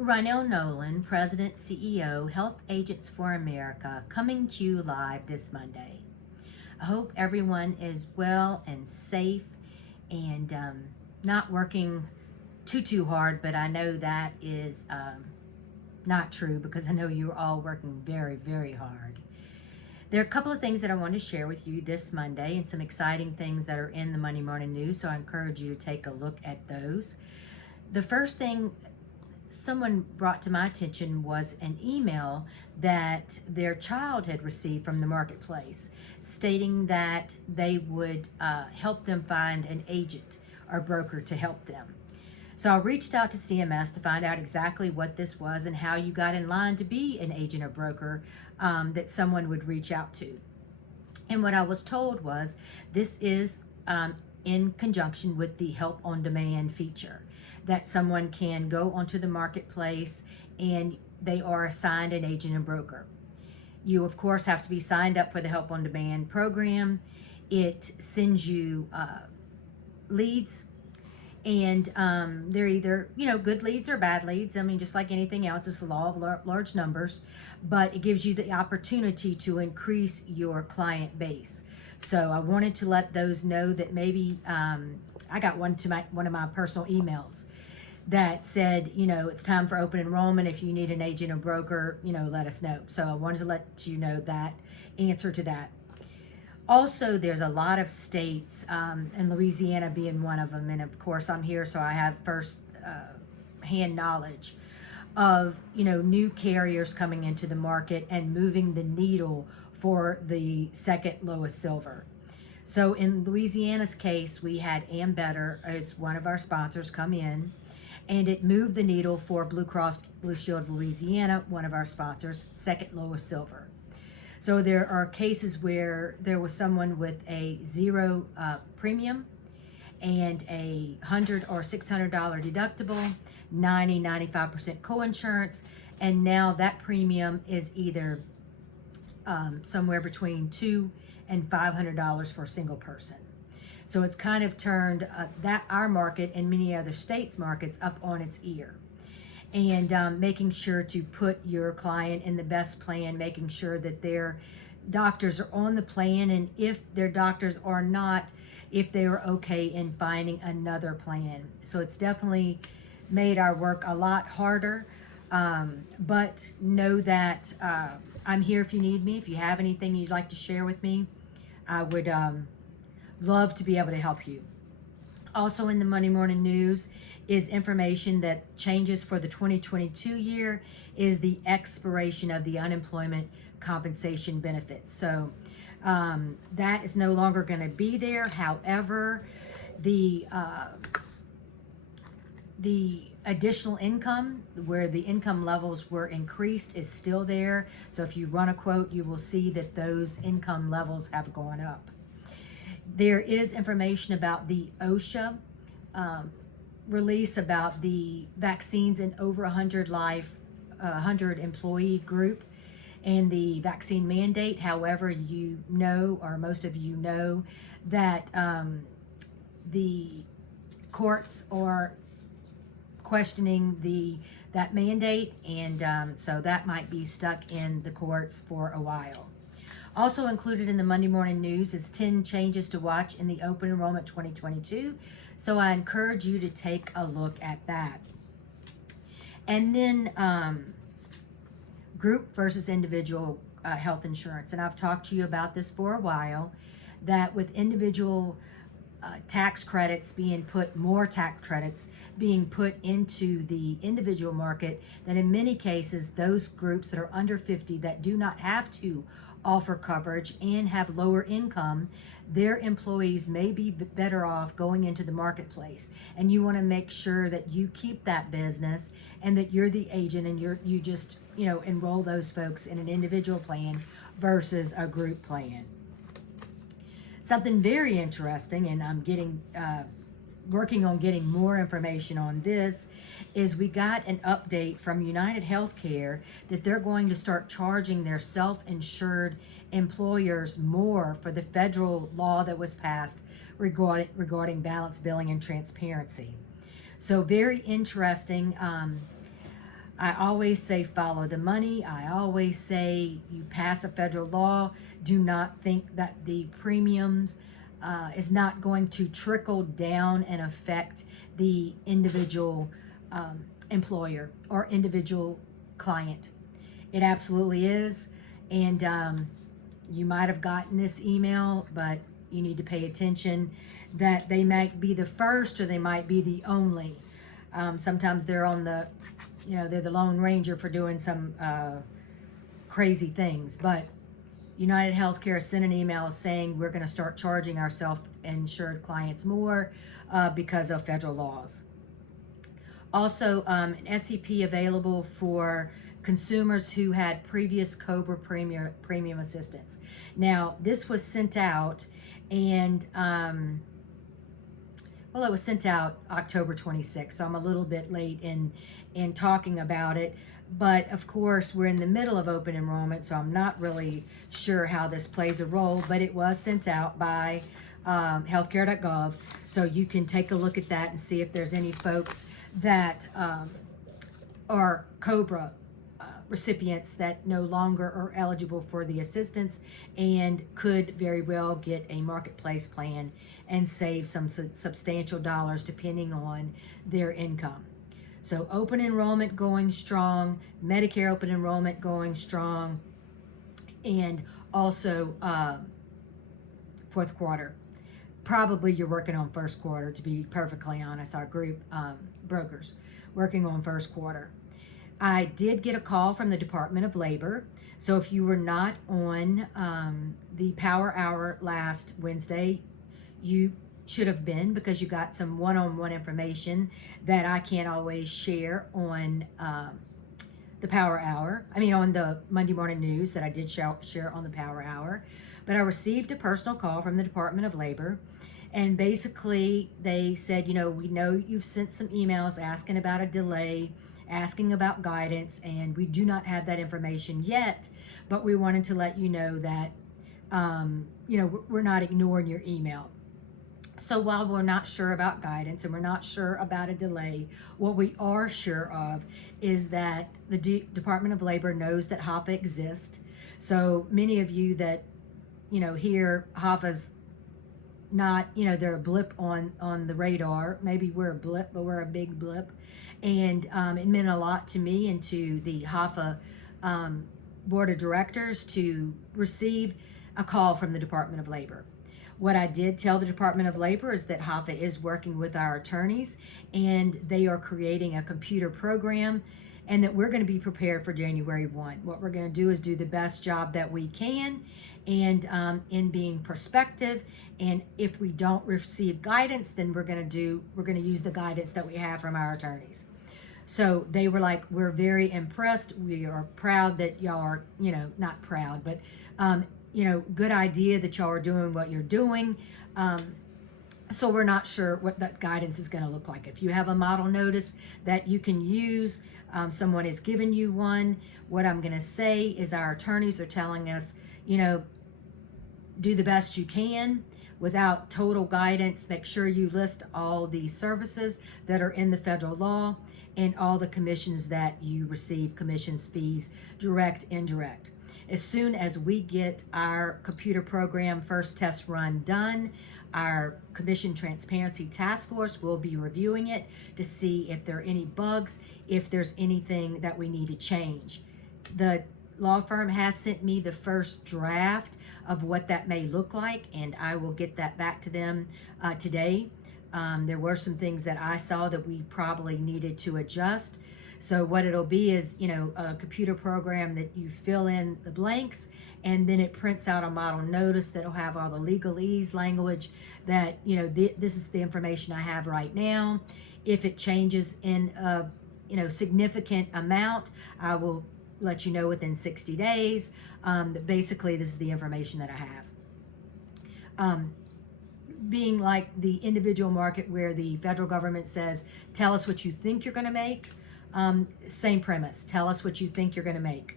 Rynell Nolan, President, CEO, Health Agents for America, coming to you live this Monday. I hope everyone is well and safe and not working too hard, but I know that is not true because I know you're all working very hard. There are a couple of things that I want to share with you this Monday and some exciting things that are in the Monday Morning News, so I encourage you to take a look at those. The first thing someone brought to my attention was an email that their child had received from the marketplace stating that they would help them find an agent or broker to help them. So I reached out to CMS to find out exactly what this was and how you got in line to be an agent or broker that someone would reach out to. And what I was told was this is in conjunction with the Help on Demand feature, that someone can go onto the marketplace and they are assigned an agent and broker. You, of course, have to be signed up for the Help on Demand program. It sends you leads, and they're either, good leads or bad leads. I mean, just like anything else, it's the law of large numbers, but it gives you the opportunity to increase your client base. So I wanted to let those know that maybe I got one of my personal emails that said, it's time for open enrollment. If you need an agent or broker, let us know. So I wanted to let you know that answer to that. Also, there's a lot of states, and Louisiana being one of them, and of course I'm here, so I have first hand knowledge of new carriers coming into the market and moving the needle for the second lowest silver. So in Louisiana's case, we had Ambetter as one of our sponsors come in, and it moved the needle for Blue Cross Blue Shield of Louisiana, one of our sponsors, second lowest silver. So there are cases where there was someone with a zero premium and a $100 or $600 deductible, 95% coinsurance, and now that premium is either somewhere between $200 and $500 for a single person. So it's kind of turned our market and many other states' markets up on its ear. And making sure to put your client in the best plan, making sure that their doctors are on the plan, and if their doctors are not, if they are okay in finding another plan. So it's definitely made our work a lot harder, but know that I'm here if you need me. If you have anything you'd like to share with me, I would love to be able to help you. Also in the Monday Morning News is information that changes for the 2022 year is the expiration of the unemployment compensation benefits. So that is no longer going to be there. However, the additional income, where the income levels were increased, is still there. So if you run a quote, you will see that those income levels have gone up. There is information about the OSHA release about the vaccines in over 100 employee group and the vaccine mandate. However, or most of you know, that the courts are questioning that mandate, and so that might be stuck in the courts for a while. Also included in the Monday Morning News is 10 changes to watch in the open enrollment 2022. So I encourage you to take a look at that. And then group versus individual health insurance. And I've talked to you about this for a while, that with individual more tax credits being put into the individual market, that in many cases, those groups that are under 50 that do not have to offer coverage and have lower income, their employees may be better off going into the marketplace. And you want to make sure that you keep that business and that you're the agent and you just enroll those folks in an individual plan versus a group plan. Something very interesting, and I'm working on getting more information on this, is we got an update from United Healthcare that they're going to start charging their self-insured employers more for the federal law that was passed regarding balanced billing and transparency. So very interesting. I always say follow the money. I always say you pass a federal law. Do not think that the premiums is not going to trickle down and affect the individual employer or individual client. It absolutely is. And you might have gotten this email, but you need to pay attention that they might be the first or they might be the only. Sometimes they're on the, they're the Lone Ranger for doing some crazy things. But United Healthcare sent an email saying we're going to start charging our self-insured clients more because of federal laws. Also, an SEP available for consumers who had previous COBRA premium assistance. Now, this was sent out, and well, it was sent out October 26th, so I'm a little bit late in talking about it. But of course, we're in the middle of open enrollment, so I'm not really sure how this plays a role. But it was sent out by healthcare.gov, so you can take a look at that and see if there's any folks that are COBRA recipients that no longer are eligible for the assistance and could very well get a marketplace plan and save some substantial dollars depending on their income. So open enrollment going strong, Medicare open enrollment going strong, and also fourth quarter. Probably you're working on first quarter, to be perfectly honest. Our group brokers working on first quarter. I did get a call from the Department of Labor. So if you were not on the Power Hour last Wednesday, you should have been, because you got some one-on-one information that I can't always share on the Power Hour. I mean, on the Monday Morning News that I did share on the Power Hour. But I received a personal call from the Department of Labor. And basically they said, we know you've sent some emails asking about a delay, asking about guidance, and we do not have that information yet, but we wanted to let you know that, we're not ignoring your email. So while we're not sure about guidance and we're not sure about a delay, what we are sure of is that the Department of Labor knows that HAFA exists. So many of you that, hear HAFA's not, they're a blip on the radar. Maybe we're a blip, but we're a big blip. And it meant a lot to me and to the HAFA Board of Directors to receive a call from the Department of Labor. What I did tell the Department of Labor is that HAFA is working with our attorneys and they are creating a computer program, and that we're going to be prepared for January 1. What we're going to do is do the best job that we can, and in being prospective. And if we don't receive guidance, then we're going to use the guidance that we have from our attorneys. So they were like, we're very impressed. We are proud that y'all are, not proud, but good idea that y'all are doing what you're doing. So we're not sure what that guidance is going to look like. If you have a model notice that you can use, someone has given you one, what I'm going to say is our attorneys are telling us, do the best you can without total guidance. Make sure you list all the services that are in the federal law and all the commissions that you receive, commissions, fees, direct, indirect. As soon as we get our computer program first test run done, our Commission Transparency Task Force will be reviewing it to see if there are any bugs, if there's anything that we need to change. The law firm has sent me the first draft of what that may look like, and I will get that back to them today. There were some things that I saw that we probably needed to adjust. So what it'll be is, a computer program that you fill in the blanks, and then it prints out a model notice that'll have all the legalese language that, this is the information I have right now. If it changes in a, significant amount, I will let you know within 60 days. Basically, this is the information that I have. Being like the individual market where the federal government says, tell us what you think you're going to make. Same premise. Tell us what you think you're going to make.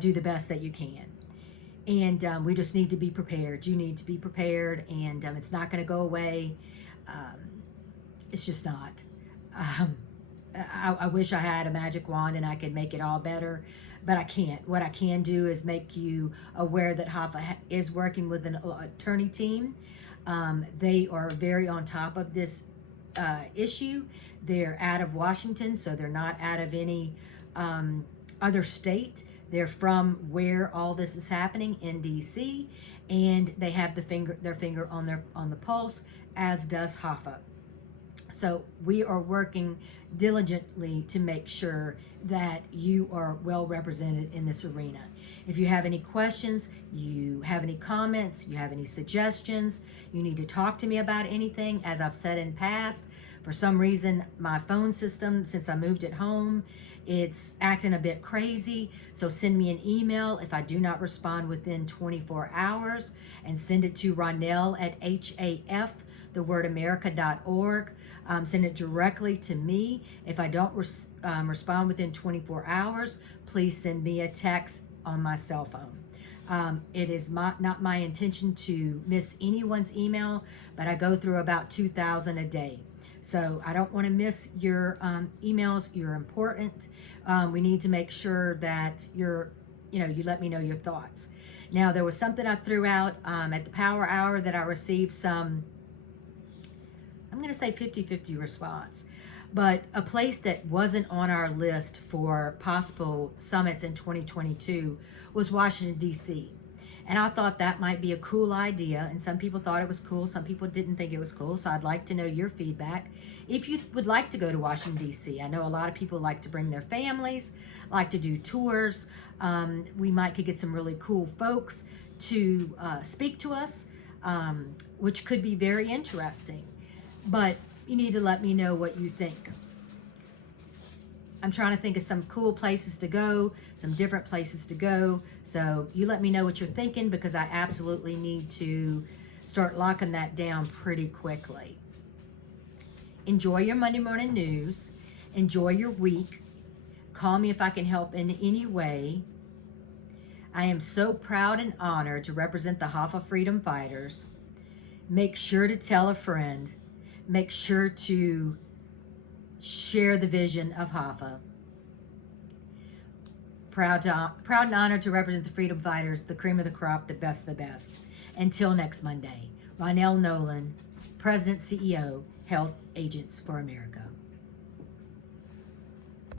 Do the best that you can. And we just need to be prepared. You need to be prepared, and it's not going to go away. It's just not. I wish I had a magic wand and I could make it all better, but I can't. What I can do is make you aware that HAFA is working with an attorney team. They are very on top of this issue. They're out of Washington, so they're not out of any other state. They're from where all this is happening in DC, and they have their finger on the pulse, as does HAFA. So we are working diligently to make sure that you are well represented in this arena. If you have any questions, you have any comments, you have any suggestions, you need to talk to me about anything, as I've said in past, for some reason, my phone system, since I moved it home, it's acting a bit crazy. So send me an email if I do not respond within 24 hours, and send it to Ronell at HAF.org. Send it directly to me. If I don't respond within 24 hours, please send me a text on my cell phone. It is not my intention to miss anyone's email, but I go through about 2,000 a day. So I don't want to miss your emails. You're important. We need to make sure that you let me know your thoughts. Now, there was something I threw out at the Power Hour that I received some, I'm going to say 50-50 response, but a place that wasn't on our list for possible summits in 2022 was Washington, D.C. And I thought that might be a cool idea, and some people thought it was cool, some people didn't think it was cool, so I'd like to know your feedback. If you would like to go to Washington, D.C., I know a lot of people like to bring their families, like to do tours. We could get some really cool folks to speak to us, which could be very interesting. But you need to let me know what you think. I'm trying to think of some cool places to go, some different places to go. So you let me know what you're thinking, because I absolutely need to start locking that down pretty quickly. Enjoy your Monday morning news. Enjoy your week. Call me if I can help in any way. I am so proud and honored to represent the HAFA Freedom Fighters. Make sure to tell a friend. Make sure to share the vision of HAFA. Proud and honored to represent the Freedom Fighters, the cream of the crop, the best of the best. Until next Monday, Ronell Nolan, President, CEO, Health Agents for America.